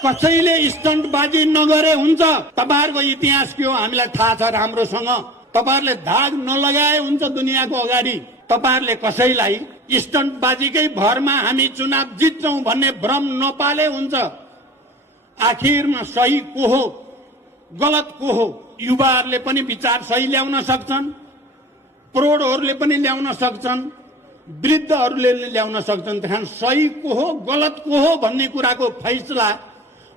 कसैले स्टन्टबाजी नगरे हुन्छ। तपाईहरुको इतिहास के हो हामीलाई थाहा छ राम्रोसँग। तपाईहरुले धाग नलगाए हुन्छ दुनियाँको अगाडि। तपाईहरुले कसैलाई स्टन्टबाजीकै भरमा हामी चुनाव जित्छौं भन्ने भ्रम नपाले हुन्छ। आखिरमा सही को हो गलत को हो युवाहरूले पनि विचार सही ल्याउन सक्छन्, प्रौढहरूले पनि ल्याउन सक्छन्, वृद्धहरूले ल्याउन सक्छन्। त्यहाँ सही को हो गलत को हो भन्ने कुराको फैसला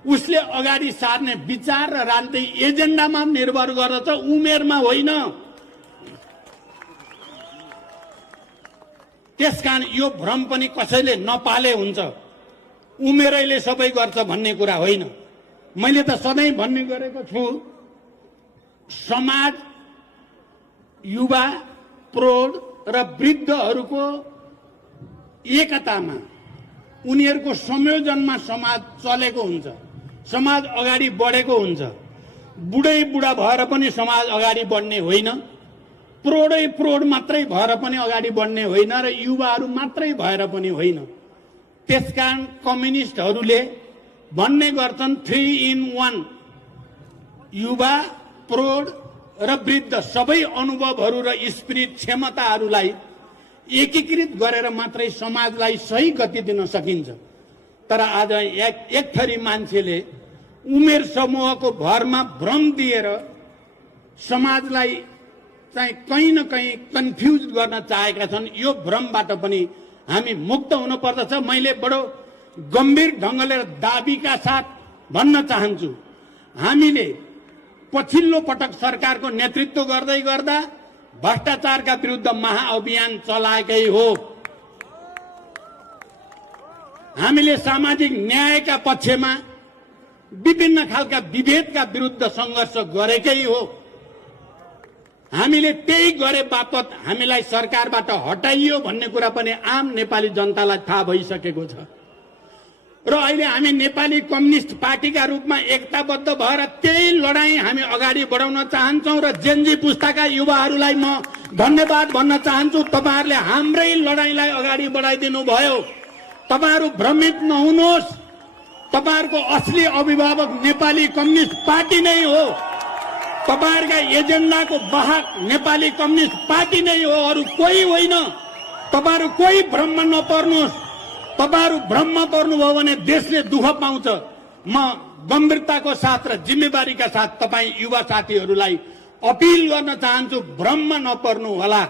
उसले अगाडि सार्ने विचार र राजनीतिक एजेन्डामा निर्भर गर्दछ, उमेरमा होइन। त्यसकारण यो भ्रम पनि कसैले नपाले हुन्छ। उमेरैले सबै गर्छ भन्ने कुरा होइन। मैले त सधैँ भन्ने गरेको छु, समाज युवा प्रौढ र वृद्धहरूको एकतामा उनीहरूको संयोजनमा समाज चलेको हुन्छ, समाज अगाडि बढेको हुन्छ। बुढै बुढा भएर पनि समाज अगाडि बढ्ने होइन, प्रौढै प्रौढ मात्रै भएर पनि अगाडि बढ्ने होइन र युवाहरू मात्रै भएर पनि होइन। त्यसकारण कम्युनिस्टहरूले भन्ने गर्छन् 3 in 1 युवा प्रौढ र वृद्ध सबै अनुभवहरू र स्पिरिट क्षमताहरूलाई एकीकृत गरेर मात्रै समाजलाई सही गति दिन सकिन्छ। तर आज एक थरी मान्छेले उमेर समूहको भरमा भ्रम दिएर समाजलाई चाहिँ कहीँ न कहीँ कन्फ्युज गर्न चाहेका छन्। यो भ्रमबाट पनि हामी मुक्त हुन पर्दछ। मैले बडो गम्भीर ढंगले दाबीका साथ भन्न चाहन्छु, हामीले पछिल्लो पटक सरकारको नेतृत्व गर्दै गर्दा भ्रष्टाचारका विरुद्ध महाअभियान चलाएकै हो। हामीले सामाजिक न्यायका पक्षमा विभिन्न खालका विभेदका विरुद्ध संघर्ष गरेकै हो। हामीले त्यही गरे बापत हामीलाई सरकारबाट हटाइयो भन्ने कुरा पनि आम नेपाली जनतालाई थाहा भइसकेको छ। र अहिले हामी नेपाली कम्युनिस्ट पार्टीका रूपमा एकताबद्ध भएर त्यही लडाई हामी अगाडि बढाउन चाहन्छौं र जेनजी पुस्ताका युवाहरूलाई म धन्यवाद भन्न चाहन्छु। तपाईहरुले हाम्रै लडाईलाई अगाडि बढाइदिनु भयो। तपाईहरु भ्रमित नहुनुहोस्, तपाईहरुको असली अभिभावक नेपाली कम्युनिस्ट पार्टी नै हो। तपाईहरुका एजेन्डाको वाहक नेपाली कम्युनिस्ट पार्टी नै हो, अरु कोही होइन। तपाईहरु कोही भ्रममा नपर्नुहोस्। तपाईहरु भ्रममा पर्नुभयो भने देशले दुःख पाउँछ। म गम्भीरताको साथ र जिम्मेवारीका साथ तपाई युवा साथीहरूलाई अपिल गर्न चाहन्छु, भ्रममा नपर्नु होला।